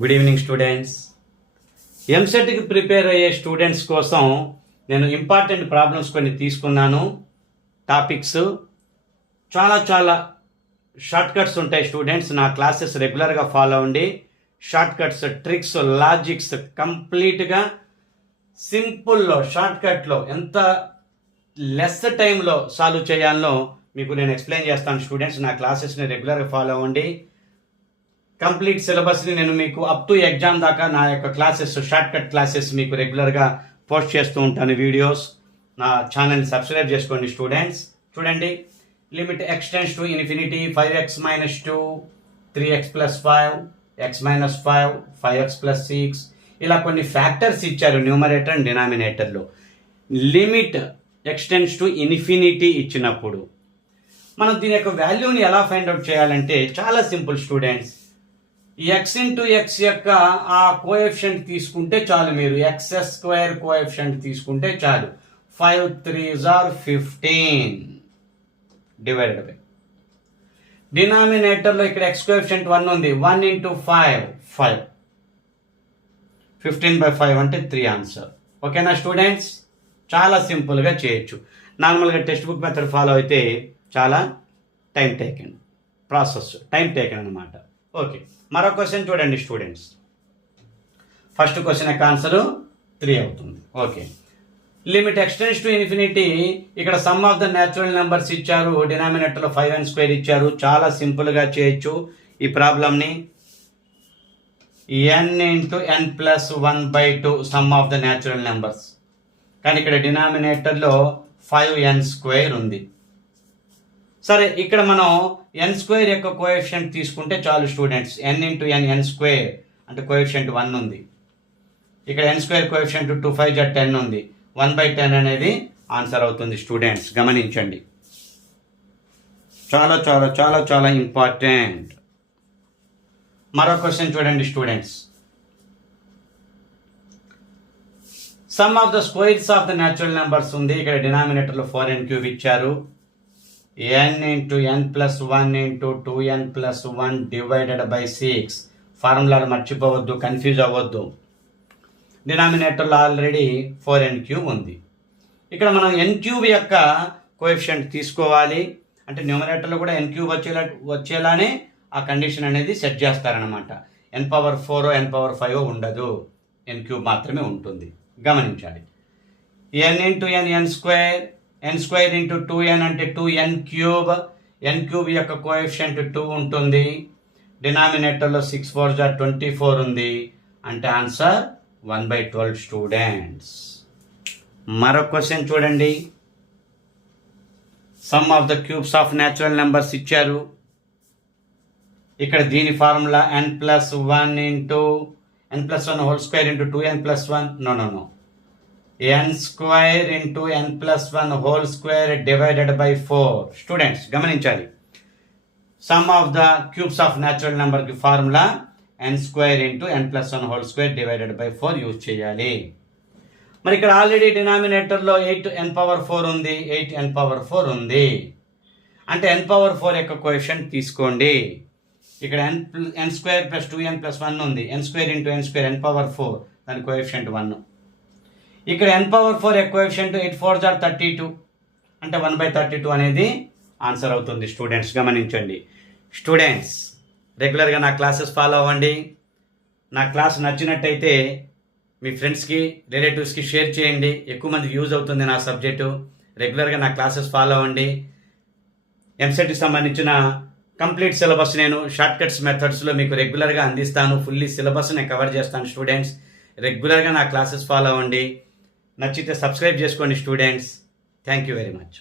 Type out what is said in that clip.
Good evening students. ఎంసెట్కి prepare అయ్యే students కోసం నేను ఇంపార్టెంట్ ప్రాబ్లమ్స్ కొన్ని తీసుకున్నాను. టాపిక్స్ చాలా షార్ట్ కట్స్ ఉంటాయి స్టూడెంట్స్. నా క్లాసెస్ రెగ్యులర్గా ఫాలో అవ్వండి. షార్ట్ కట్స్, ట్రిక్స్, లాజిక్స్ కంప్లీట్గా సింపుల్లో, షార్ట్ కట్లో ఎంత లెస్ టైంలో సాల్వ్ చేయాలో మీకు నేను ఎక్స్ప్లెయిన్ చేస్తాను స్టూడెంట్స్. నా క్లాసెస్ని రెగ్యులర్గా ఫాలో అవ్వండి. కంప్లీట్ సిలబస్ని నేను మీకు అప్ టు ఎగ్జామ్ దాకా నా యొక్క క్లాసెస్, షార్ట్ కట్ క్లాసెస్ మీకు రెగ్యులర్గా పోస్ట్ చేస్తూ ఉంటాను వీడియోస్. నా ఛానల్ని సబ్స్క్రైబ్ చేసుకోండి స్టూడెంట్స్. చూడండి, limit x tends to infinity 5x - 2, 3x + 5, x - 5, 5x + 6 ఇలా కొన్ని ఫ్యాక్టర్స్ ఇచ్చారు న్యూమరేటర్ అండ్ డినామినేటర్లో. Limit x tends to infinity ఇచ్చినప్పుడు మనం దీని యొక్క వాల్యూని ఎలా ఫైండ్ అవుట్ చేయాలంటే చాలా simple students. X into X యొక్క ఆ కోఎఫిషియంట్ తీసుకుంటే చాలు. మీరు x² కోఎఫిషియంట్ తీసుకుంటే చాలు. 5 3s are 15 డివైడెడ్ బై డినామినేటర్లో ఇక్కడ x కోఎఫిషియంట్ 1 ఉంది. 1 × 5 5, 15/5 అంటే 3 ఆన్సర్. ఓకేనా స్టూడెంట్స్? చాలా సింపుల్గా చేయొచ్చు. నార్మల్గా టెక్స్ట్ బుక్ మెథడ్ ఫాలో అయితే చాలా టైం టేకెన్ అనమాట. ఓకే, మరో క్వశ్చన్ చూడండి స్టూడెంట్స్. ఫస్ట్ క్వశ్చన్ యొక్క ఆన్సర్ 3 అవుతుంది. Okay, limit x tends to infinity. ఇక్కడ sum of the natural numbers ఇచ్చారు. డినామినేటర్లో 5n² ఇచ్చారు. చాలా సింపుల్గా చేయొచ్చు ఈ ప్రాబ్లమ్ని. n × n + 1/2 some of the natural numbers. కానీ ఇక్కడ డినామినేటర్లో 5n² ఉంది. సరే, ఇక్కడ మనం n² యొక్క కోఎఫిషియంట్ తీసుకుంటే చాలు స్టూడెంట్స్. n × n n² అంటే కోఎఫిషియంట్ 1 ఉంది. ఇక్కడ n² కోఎఫిషియంట్ 2 5 10 ఉంది. 1/10 అనేది ఆన్సర్ అవుతుంది స్టూడెంట్స్. గమనించండి, చాలా ఇంపార్టెంట్. మరో క్వశ్చన్ చూడండి students. Some of the squares of the natural numbers ఉంది. ఇక్కడ డినామినేటర్లో 4n³ ఇచ్చారు. n × n + 1 × 2n + 1 divided by 6. ఫార్ములాలు మర్చిపోవద్దు, కన్ఫ్యూజ్ అవ్వద్దు. డినామినేటర్లో ఆల్రెడీ 4n³ ఉంది. ఇక్కడ మనం n³ యొక్క కోఎఫిషియంట్ తీసుకోవాలి. అంటే న్యూమరేటర్లో కూడా n³ వచ్చేలానే ఆ కండిషన్ అనేది సెట్ చేస్తారనమాట. n⁴ n⁵ ఉండదు, n³ మాత్రమే ఉంటుంది. గమనించాలి. n × n n² n² × 2n అంటే 2n³. n³ యొక్క కోఎఫిషియంట్ 2 ఉంటుంది. డినామినేటర్లో 6 4s are 24 ఉంది. అంటే ఆన్సర్ 1/12 స్టూడెంట్స్. మరో క్వశ్చన్ చూడండి. Sum of the cubes of natural numbers ఇచ్చారు. ఇక్కడ దీని formula n + 1 × n + 1 whole square × 2n + 1. No n² × n + 1 whole square divided by 4. Students గమనించాలి, sum of the cubes of natural నెంబర్కి formula n² × n + 1 whole square divided by 4 use చేయాలి. మరి ఇక్కడ already డినామినేటర్లో 8n⁴ ఉంది, 8n⁴ ఉంది. అంటే n⁴ యొక్క coefficient తీసుకోండి. ఇక్కడ n² + 2n + 1 ఉంది. n² × n² n⁴ దాని కోఎఫిషియంట్ 1. ఇక్కడ n⁴ యొక్క కోఎఫిషియంట్ 8 4s are 32 అంటే 1/32 అనేది ఆన్సర్ అవుతుంది స్టూడెంట్స్. గమనించండి స్టూడెంట్స్, రెగ్యులర్గా నా క్లాసెస్ ఫాలో అవ్వండి. నా క్లాస్ నచ్చినట్టయితే మీ ఫ్రెండ్స్కి, రిలేటివ్స్కి షేర్ చేయండి. ఎక్కువ మందికి యూజ్ అవుతుంది నా సబ్జెక్టు. రెగ్యులర్గా నా క్లాసెస్ ఫాలో అవ్వండి. ఎంసెట్కి సంబంధించిన కంప్లీట్ సిలబస్ నేను షార్ట్ కట్స్ మెథడ్స్లో మీకు రెగ్యులర్గా అందిస్తాను. ఫుల్లీ సిలబస్ నేను కవర్ చేస్తాను స్టూడెంట్స్. రెగ్యులర్గా నా క్లాసెస్ ఫాలో అవ్వండి. నచ్చితే సబ్స్క్రైబ్ చేసుకోండి students. Thank you very much.